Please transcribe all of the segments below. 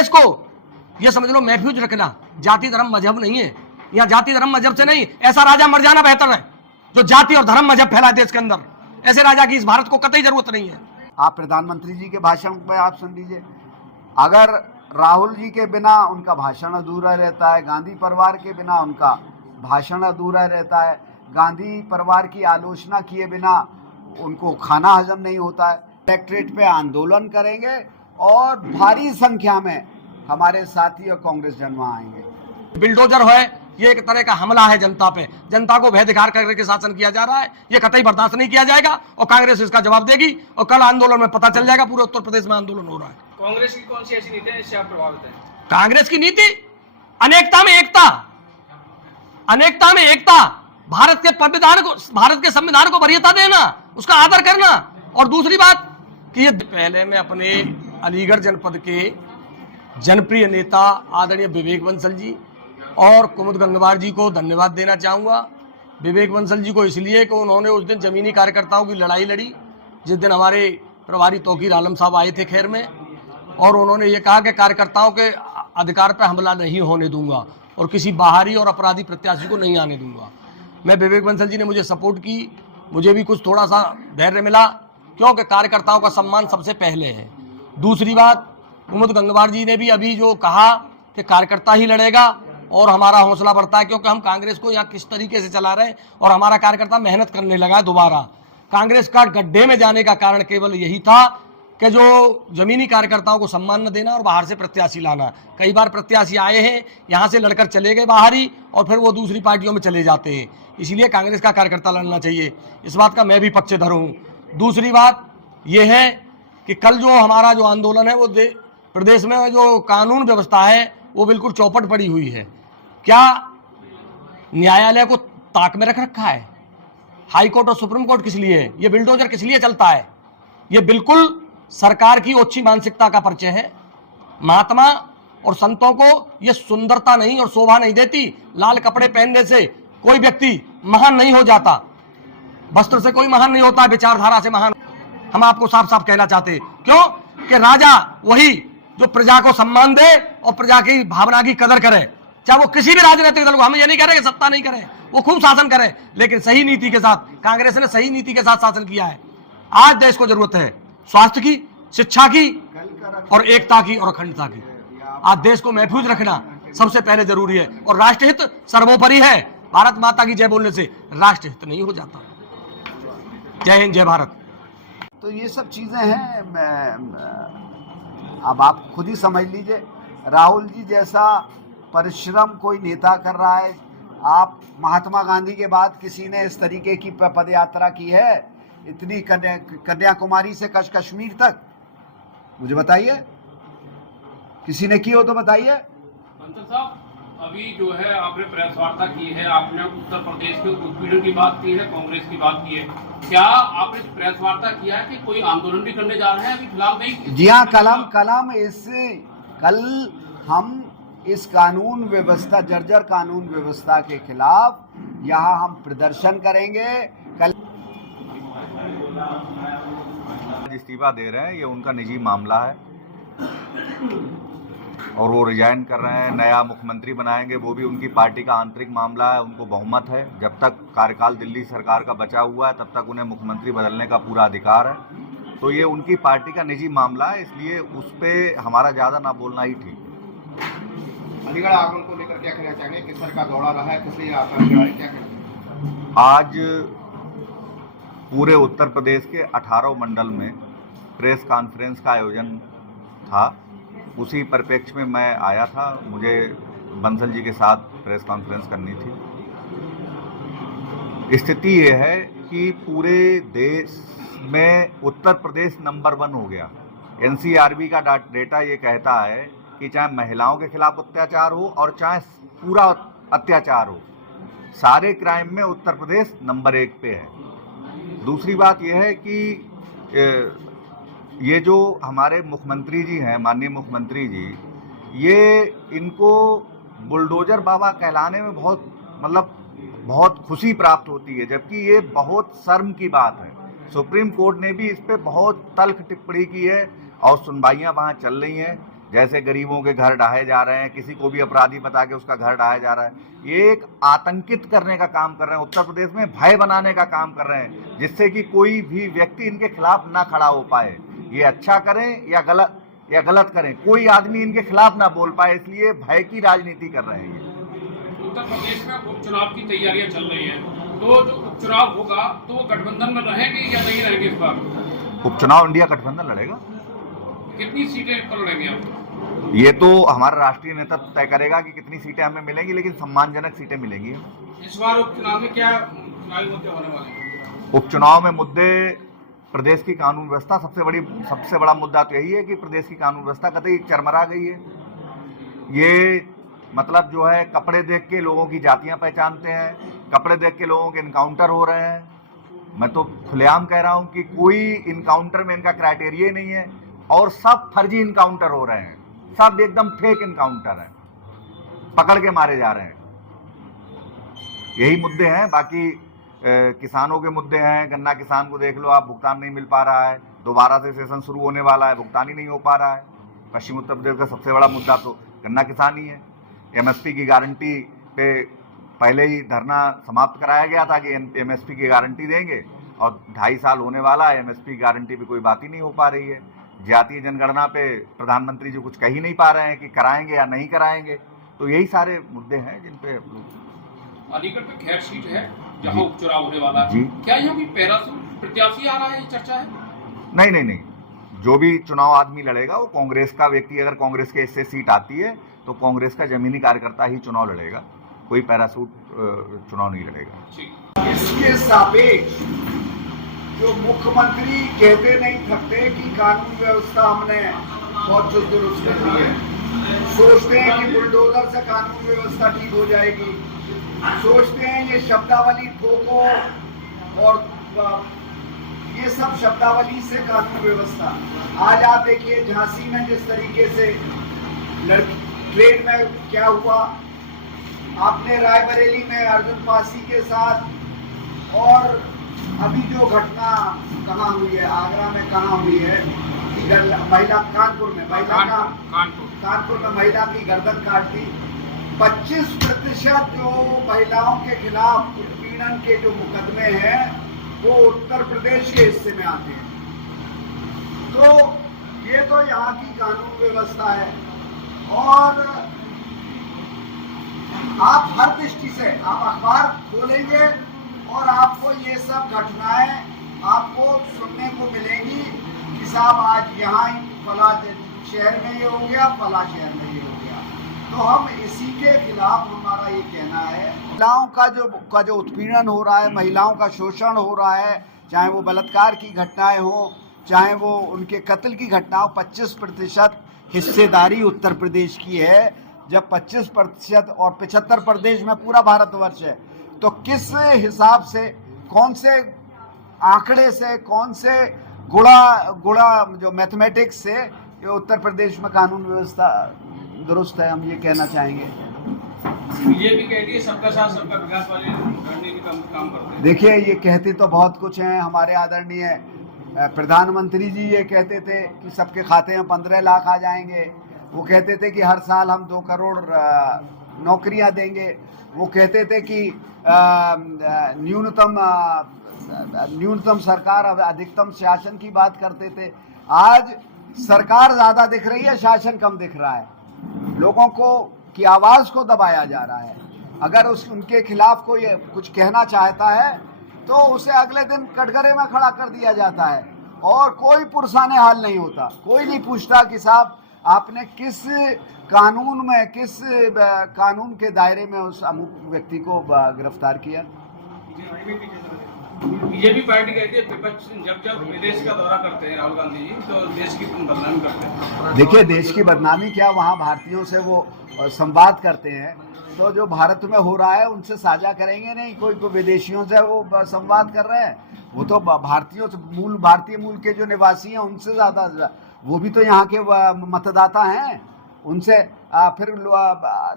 कांग्रेस को ये समझ लो महफूज रखना, जाति धर्म मजहब नहीं है, यहाँ जाति धर्म मजहब से नहीं, ऐसा राजा मर जाना बेहतर है जो जाति और धर्म मजहब फैलाए देश के अंदर। ऐसे राजा की इस भारत को कतई जरूरत नहीं है। आप प्रधानमंत्री जी के भाषण में आप सुन लीजिए, अगर राहुल जी के बिना उनका भाषण अधूरा रहता है, गांधी परिवार के बिना उनका भाषण अधूरा रहता है, गांधी परिवार की आलोचना किए बिना उनको खाना हजम नहीं होता है। कलेक्ट्रेट पे आंदोलन करेंगे और भारी संख्या में हमारे साथी और कांग्रेस जन वहां आएंगे। बिल्डोजर है, ये एक तरह का हमला है जनता पे, जनता को भय दिखा करके शासन किया जा रहा है, ये कतई बर्दाश्त नहीं किया जाएगा और कांग्रेस इसका जवाब देगी। और कल आंदोलन में पता चल जाएगा, पूरे उत्तर प्रदेश में आंदोलन हो रहा है। कांग्रेस की कौन सी ऐसी नीति है जिससे आप प्रभावित हैं? कांग्रेस की नीति अनेकता में एकता, अनेकता में एकता, भारत के संविधान को वरीयता देना, उसका आदर करना। और दूसरी बात कि ये पहले मैं अपने अलीगढ़ जनपद के जनप्रिय नेता आदरणीय विवेक बंसल जी और कुमुद गंगवार जी को धन्यवाद देना चाहूँगा। विवेक बंसल जी को इसलिए कि उन्होंने उस दिन जमीनी कार्यकर्ताओं की लड़ाई लड़ी, जिस दिन हमारे प्रभारी तौकीर आलम साहब आए थे खैर में, और उन्होंने ये कहा कि कार्यकर्ताओं के अधिकार पर हमला नहीं होने दूंगा और किसी बाहरी और अपराधी प्रत्याशी को नहीं आने दूंगा। मैं विवेक बंसल जी ने मुझे सपोर्ट की, मुझे भी कुछ थोड़ा सा धैर्य मिला, क्योंकि कार्यकर्ताओं का सम्मान सबसे पहले है। दूसरी बात, कुमुद गंगवार जी ने भी अभी जो कहा कि कार्यकर्ता ही लड़ेगा और हमारा हौसला बढ़ता है, क्योंकि हम कांग्रेस को यहाँ किस तरीके से चला रहे हैं और हमारा कार्यकर्ता मेहनत करने लगा है दोबारा। कांग्रेस का गड्ढे में जाने का कारण केवल यही था कि जो जमीनी कार्यकर्ताओं को सम्मान न देना और बाहर से प्रत्याशी लाना। कई बार प्रत्याशी आए हैं, यहाँ से लड़कर चले गए बाहर ही, और फिर वो दूसरी पार्टियों में चले जाते हैं। इसलिए कांग्रेस का कार्यकर्ता लड़ना चाहिए, इस बात का मैं भी पक्षधर हूँ। दूसरी बात यह है कि कल जो हमारा जो आंदोलन है, वो प्रदेश में जो कानून व्यवस्था है वो बिल्कुल चौपट पड़ी हुई है। क्या न्यायालय को ताक में रख रखा है? हाई कोर्ट और सुप्रीम कोर्ट किस लिए है? ये बिल्डोजर किस लिए चलता है? ये बिल्कुल सरकार की ओछी मानसिकता का परिचय है। महात्मा और संतों को ये सुंदरता नहीं और शोभा नहीं देती। लाल कपड़े पहनने से कोई व्यक्ति महान नहीं हो जाता, वस्त्र से कोई महान नहीं होता, विचारधारा से महान। हम आपको साफ साफ कहना चाहते हैं, क्यों कि राजा वही जो प्रजा को सम्मान दे और प्रजा की भावना की कदर करे, चाहे वो किसी भी राजनीतिक दल को। हम ये नहीं कह रहे कि सत्ता नहीं करे, वो खूब शासन करे, लेकिन सही नीति के साथ। कांग्रेस ने सही नीति के साथ शासन किया है। आज देश को जरूरत है स्वास्थ्य की, शिक्षा की और एकता की और अखंडता की। आज देश को महफूज रखना सबसे पहले जरूरी है और राष्ट्रहित सर्वोपरि है। भारत माता की जय बोलने से राष्ट्रहित नहीं हो जाता। जय हिंद, जय भारत। तो ये सब चीजें हैं। अब आप खुद ही समझ लीजिए, राहुल जी जैसा परिश्रम कोई नेता कर रहा है। आप महात्मा गांधी के बाद किसी ने इस तरीके की पदयात्रा की है, इतनी कन्याकुमारी से कश्मीर तक? मुझे बताइए, किसी ने की हो तो बताइए। बंसल साहब, अभी जो है आपने प्रेस वार्ता की है, आपने उत्तर प्रदेश के उत्पीड़न की बात की है, कांग्रेस की बात की है। क्या आपने प्रेस वार्ता किया है कि कोई आंदोलन भी करने जा रहे हैं? अभी फिलहाल नहीं। जी हाँ, कल हम इस कानून व्यवस्था, जर्जर कानून व्यवस्था के खिलाफ यहाँ हम प्रदर्शन करेंगे। कल इस्तीफा दे रहे हैं, ये उनका निजी मामला है और वो रिजाइन कर रहे हैं। नया मुख्यमंत्री बनाएंगे, वो भी उनकी पार्टी का आंतरिक मामला है, उनको बहुमत है। जब तक कार्यकाल दिल्ली सरकार का बचा हुआ है तब तक उन्हें मुख्यमंत्री बदलने का पूरा अधिकार है। तो ये उनकी पार्टी का निजी मामला है, इसलिए उस पर हमारा ज़्यादा ना बोलना ही ठीक। अलीगढ़ आगमन को लेकर क्या कहना चाहेंगे? किस तरह का दौड़ा रहा है, किस लिए आता है, क्या कहना? आज पूरे उत्तर प्रदेश के 18 मंडल में प्रेस कॉन्फ्रेंस का आयोजन था। उसी परिप्रेक्ष्य में मैं आया था। मुझे बंसल जी के साथ प्रेस कॉन्फ्रेंस करनी थी। स्थिति ये है कि पूरे देश में उत्तर प्रदेश नंबर 1 हो गया। एनसीआरबी का डेटा ये कहता है कि चाहे महिलाओं के खिलाफ अत्याचार हो और चाहे पूरा अत्याचार हो, सारे क्राइम में उत्तर प्रदेश नंबर 1 पे है। दूसरी बात यह है कि ये जो हमारे मुख्यमंत्री जी हैं, माननीय मुख्यमंत्री जी, ये इनको बुलडोजर बाबा कहलाने में बहुत खुशी प्राप्त होती है, जबकि ये बहुत शर्म की बात है। सुप्रीम कोर्ट ने भी इस पे बहुत तल्ख टिप्पणी की है और सुनवाइयां वहाँ चल रही हैं। जैसे गरीबों के घर ढाए जा रहे हैं, किसी को भी अपराधी बता के उसका घर ढाया जा रहा है, ये एक आतंकित करने का काम कर रहे हैं, उत्तर प्रदेश में भय बनाने का काम कर रहे हैं, जिससे कि कोई भी व्यक्ति इनके खिलाफ ना खड़ा हो पाए। ये अच्छा करें या गलत करें, कोई आदमी इनके खिलाफ ना बोल पाए, इसलिए भय की राजनीति कर रहे हैं। उत्तर प्रदेश में उपचुनाव की तैयारियां चल रही हैं, तो जो उपचुनाव होगा तो वो गठबंधन में रहेंगे या नहीं रहेंगे इस बार? उपचुनाव इंडिया गठबंधन लड़ेगा। कितनी सीटें पर लड़ेंगे आप? ये तो हमारा राष्ट्रीय नेतृत्व तय करेगा कि कितनी सीटें हमें मिलेंगी, लेकिन सम्मानजनक सीटें मिलेंगी। इस बार उपचुनाव में क्या चुनावी मुद्दे होने वाले हैं? उपचुनाव में मुद्दे प्रदेश की कानून व्यवस्था, सबसे बड़ा मुद्दा तो यही है कि प्रदेश की कानून व्यवस्था कतई चरमरा गई है। ये मतलब जो है, कपड़े देख के लोगों की जातियां पहचानते हैं, कपड़े देख के लोगों के इनकाउंटर हो रहे हैं। मैं तो खुलेआम कह रहा हूं कि कोई इनकाउंटर में इनका क्राइटेरिया नहीं है और सब फर्जी इनकाउंटर हो रहे हैं, सब एकदम फेक इनकाउंटर हैं, पकड़ के मारे जा रहे हैं। यही मुद्दे हैं। बाकी किसानों के मुद्दे हैं। गन्ना किसान को देख लो आप, भुगतान नहीं मिल पा रहा है, दोबारा से सेशन शुरू होने वाला है, भुगतान ही नहीं हो पा रहा है। पश्चिम उत्तर प्रदेश का सबसे बड़ा मुद्दा तो गन्ना किसान ही है। एमएसपी की गारंटी पे पहले ही धरना समाप्त कराया गया था कि एमएसपी की गारंटी देंगे, और 2.5 साल होने वाला है, एमएसपी की गारंटी पे कोई बात ही नहीं हो पा रही है। जातीय जनगणना पे प्रधानमंत्री जी कुछ कह ही नहीं पा रहे हैं कि कराएंगे या नहीं कराएंगे। तो यही सारे मुद्दे हैं जिन पे अलीगढ़ पे खैर सीट है जहां उपचुनाव होने वाला है, जी। क्या यहाँ भी पैरासूट प्रत्याशी आ रहा है, ये चर्चा है? नहीं, जो भी चुनाव आदमी लड़ेगा वो कांग्रेस का व्यक्ति, अगर कांग्रेस के इससे सीट आती है तो कांग्रेस का जमीनी कार्यकर्ता ही चुनाव लड़ेगा, कोई पैरासूट चुनाव नहीं लड़ेगा। इसके सापेक्ष जो मुख्यमंत्री कहते नहीं थकते कि कानून व्यवस्था हमने बहुत दुरुस्त कर दी है, सोचते हैं कि बुलडोजर से कानून व्यवस्था ठीक हो जाएगी, सोचते हैं ये शब्दावली ठोको और ये सब शब्दावली से कानून व्यवस्था। आज आप देखिए झांसी में जिस तरीके से ट्रेन में क्या हुआ, आपने रायबरेली में अर्जुन पासी के साथ, और अभी जो घटना कहाँ हुई है, आगरा में कहाँ हुई है, महिला कानपुर में महिला की गर्दन काट दी। 25% जो महिलाओं के खिलाफ उत्पीड़न के जो मुकदमे हैं वो उत्तर प्रदेश के हिस्से में आते हैं। तो ये तो यहाँ की कानून व्यवस्था है। और आप हर दृष्टि से आप अखबार खोलेंगे और आपको ये सब घटनाएं आपको सुनने को मिलेंगी कि साहब आज यहाँ फला शहर में ये हो गया, फला शहर में ये हो गया। तो हम इसी के खिलाफ हमारा ये कहना है, महिलाओं का जो उत्पीड़न हो रहा है, महिलाओं का शोषण हो रहा है, चाहे वो बलात्कार की घटनाएं हो, चाहे वो उनके कत्ल की घटना हो, 25% हिस्सेदारी उत्तर प्रदेश की है। जब 25% और 75 प्रदेश में पूरा भारतवर्ष है, तो किस हिसाब से, कौन से आंकड़े से, कौन से गुणा जो मैथमेटिक्स से ये उत्तर प्रदेश में कानून व्यवस्था दुरुस्त है, हम ये कहना चाहेंगे। बीजेपी कहती है सबका साथ सबका विकास वाले रणनीति का काम करते हैं। देखिए, ये कहते तो बहुत कुछ हैं। हमारे आदरणीय प्रधानमंत्री जी ये कहते थे कि सबके खाते में 15 लाख आ जाएंगे। वो कहते थे कि हर साल हम 2 करोड़ नौकरियां देंगे। वो कहते थे कि न्यूनतम सरकार, अधिकतम शासन की बात करते थे। आज सरकार ज्यादा दिख रही है, शासन कम दिख रहा है। लोगों को की आवाज को दबाया जा रहा है। अगर उनके खिलाफ कोई कुछ कहना चाहता है तो उसे अगले दिन कटघरे में खड़ा कर दिया जाता है और कोई पुरसाने हाल नहीं होता। कोई नहीं पूछता कि साहब आपने किस कानून में, किस कानून के दायरे में उस अमुक व्यक्ति को गिरफ्तार किया। बीजेपी पार्टी कहती है विपक्ष जब विदेश का दौरा करते हैं राहुल गांधी जी, तो देश की बदनामी करते हैं। देखिए, देश की बदनामी क्या, वहाँ भारतीयों से वो संवाद करते हैं, तो जो भारत में हो रहा है उनसे साझा करेंगे नहीं। कोई विदेशियों से वो संवाद कर रहे हैं, वो तो भारतीयों से, भारतीय मूल के जो निवासी हैं उनसे ज़्यादा, वो भी तो यहाँ के मतदाता हैं। उनसे फिर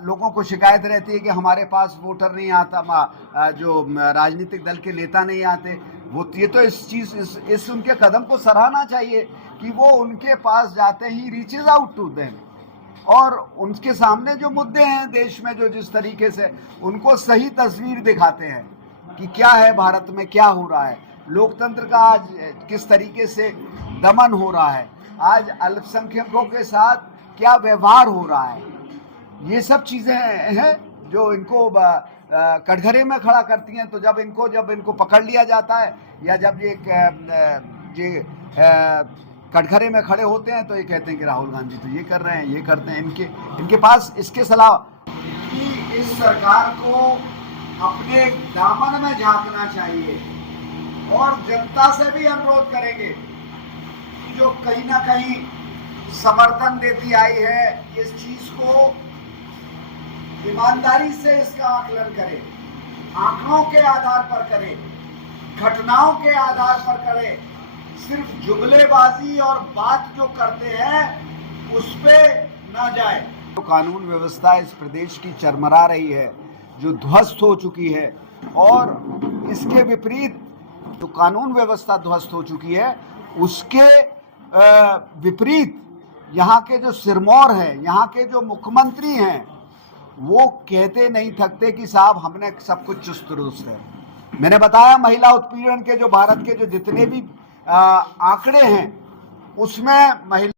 लोगों को शिकायत रहती है कि हमारे पास वोटर नहीं आता, जो राजनीतिक दल के नेता नहीं आते। वो ये तो इस उनके कदम को सराहना चाहिए कि वो उनके पास जाते ही रीचेज आउट टू देम, और उनके सामने जो मुद्दे हैं देश में, जो जिस तरीके से उनको सही तस्वीर दिखाते हैं कि क्या है भारत में, क्या हो रहा है, लोकतंत्र का आज किस तरीके से दमन हो रहा है, आज अल्पसंख्यकों के साथ क्या व्यवहार हो रहा है, ये सब चीज़ें हैं जो इनको कटघरे में खड़ा करती हैं। तो जब इनको पकड़ लिया जाता है या जब ये कटघरे में खड़े होते हैं तो ये कहते हैं कि राहुल गांधी तो ये कर रहे हैं, ये करते हैं। इनके पास इसके सलाह कि इस सरकार को अपने दामन में झांकना चाहिए और जनता से भी अनुरोध करेंगे कि जो कहीं ना कहीं समर्थन देती आई है इस चीज को ईमानदारी से इसका आकलन करे, आंकड़ों के आधार पर करे, घटनाओं के आधार पर करे। सिर्फ जुमलेबाजी और बात जो करते हैं उस पे ना जाए। तो कानून व्यवस्था इस प्रदेश की चरमरा रही है, जो ध्वस्त हो चुकी है, और इसके विपरीत जो कानून व्यवस्था ध्वस्त हो चुकी है उसके विपरीत यहाँ के जो सिरमौर हैं, यहाँ के जो मुख्यमंत्री हैं, वो कहते नहीं थकते कि साहब हमने सब कुछ चुस्त दुरुस्त है। मैंने बताया महिला उत्पीड़न के जो भारत के जो जितने भी आंकड़े हैं उसमें महिला